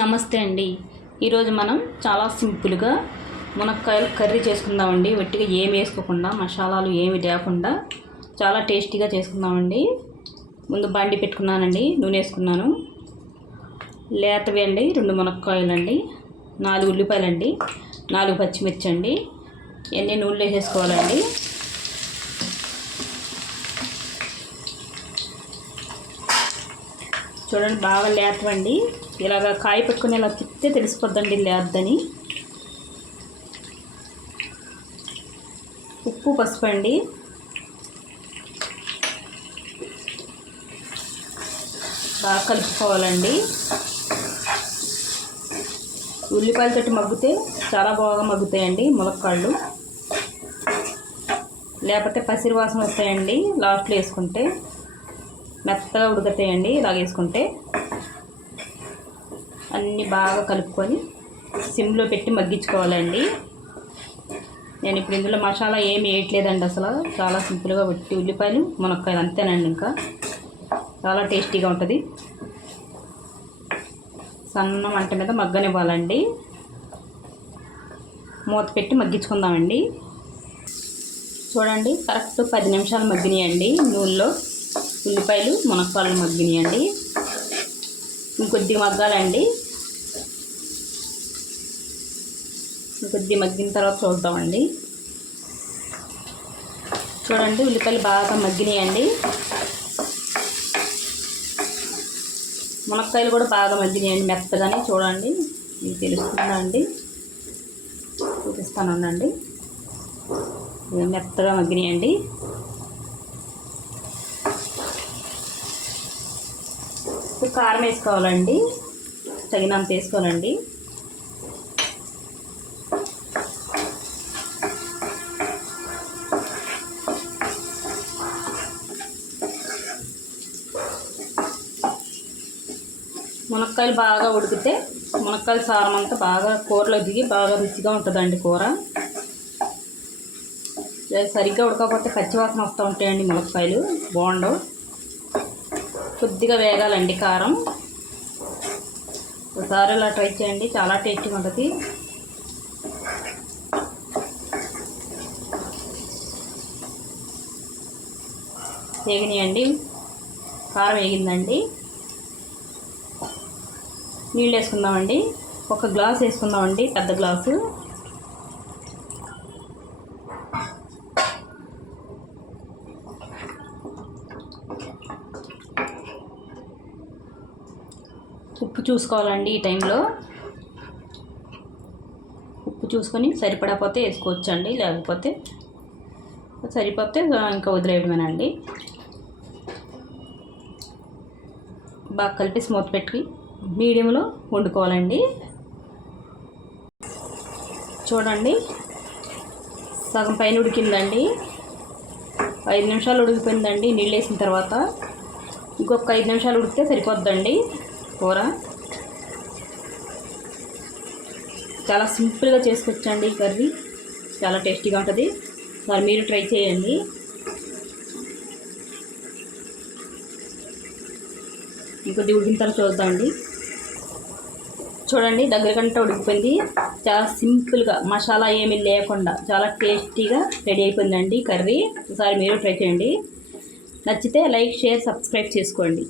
నమస్తే అండి. ఈరోజు మనం చాలా సింపుల్గా మునక్కాయలు కర్రీ చేసుకుందామండి. వట్టిగా ఏమి వేసుకోకుండా మసాలాలు ఏమి లేకుండా చాలా టేస్టీగా చేసుకుందామండి. ముందు బండి పెట్టుకున్నానండి. నూనె వేసుకున్నాను. లేతవి అండి రెండు మునక్కాయలు అండి నాలుగు ఉల్లిపాయలు అండి నాలుగు పచ్చిమిర్చి అండి ఇవన్నీ నూనెలో వేసేసుకోవాలండి చూడండి బాగా లేతవండి. ఇలాగ కాయ పెట్టుకుని ఇలా తిప్పితే తెలిసిపోద్దండి లేద్దని. ఉప్పు పసుపు అండి. బాగా కలుపుకోవాలండి. ఉల్లిపాయలతోటి మగ్గితే చాలా బాగా మగ్గుతాయండి ములక్కాళ్ళు. లేకపోతే పసిరి వాసన వస్తాయండి లాస్ట్లో వేసుకుంటే. మెత్తగా ఉడకతాయండి. ఇలా వేసుకుంటే అన్నీ బాగా కలుపుకొని సిమ్లో పెట్టి మగ్గించుకోవాలండి. నేను ఇప్పుడు ఇందులో మసాలా ఏమి వేయట్లేదండి అసలు. చాలా సింపుల్గా పెట్టి ఉల్లిపాయలు మునక్కాయలు అంతేనండి ఇంకా. చాలా టేస్టీగా ఉంటుంది. సన్న మంట మీద మగ్గనివ్వాలండి. మూత పెట్టి మగ్గించుకుందామండి. చూడండి కరెక్ట్ పది నిమిషాలు మగ్గినాయండి నూనెలో. ఉల్లిపాయలు మునక్కాయలు మగ్గినాయండి. ఇంకొద్ది మగ్గాలండి. ఇంకొద్ది మగ్గిన తర్వాత చూద్దామండి. చూడండి ఉల్లిపాయలు బాగా మగ్గినాయండి. మునక్కాయలు కూడా బాగా మగ్గినాయండి మెత్తగానే చూడండి. మీకు తెలుస్తుందా అండి? చూపిస్తానండి మెత్తగా మగ్గినాయండి. కారం వేసుకోవాలండి. తగినంత వేసుకోవాలండి. మునక్కాయలు బాగా ఉడికితే మునక్కాయల సారం అంతా బాగా కూరలో దిగి బాగా రుచిగా ఉంటుందండి కూర. సరిగ్గా ఉడకపోతే పచ్చివాసన వస్తూ ఉంటాయండి మునక్కాయలు. బాగుండవు. కొద్దిగా వేగాలండి కారం. ఒకసారి ఇలా ట్రై చేయండి చాలా టేస్టీగా ఉంటుంది. వేగినాయండి. కారం వేగిందండి. నీళ్ళు వేసుకుందామండి. ఒక గ్లాస్ వేసుకుందామండి పెద్ద గ్లాసు. ఉప్పు చూసుకోవాలండి ఈ టైంలో. ఉప్పు చూసుకొని సరిపడకపోతే వేసుకోవచ్చండి లేకపోతే సరిపోతే ఇంకా వదిలేయడమేనండి. బాగా కలిపి స్మూత్ పెట్టి మీడియంలో వండుకోవాలండి. చూడండి సగం పైన ఉడికిందండి. ఐదు నిమిషాలు ఉడికిపోయిందండి నీళ్ళు వేసిన తర్వాత. ఇంకొక ఐదు నిమిషాలు ఉడికితే సరిపోద్దండి. కూర. చాలా సింపుల్గా చేసుకొచ్చండి ఈ కర్రీ. చాలా టేస్టీగా ఉంటుంది. మరి మీరు ట్రై చేయండి. ఇంకొద్ది ఉడికిన చూద్దామండి. చూడండి దగ్గరకంటే ఉడికిపోయింది. చాలా సింపుల్గా మసాలా ఏమీ లేకుండా చాలా టేస్టీగా రెడీ అయిపోయిందండి కర్రీ. ఒకసారి మీరు ట్రై చేయండి. నచ్చితే లైక్ షేర్ సబ్స్క్రైబ్ చేసుకోండి.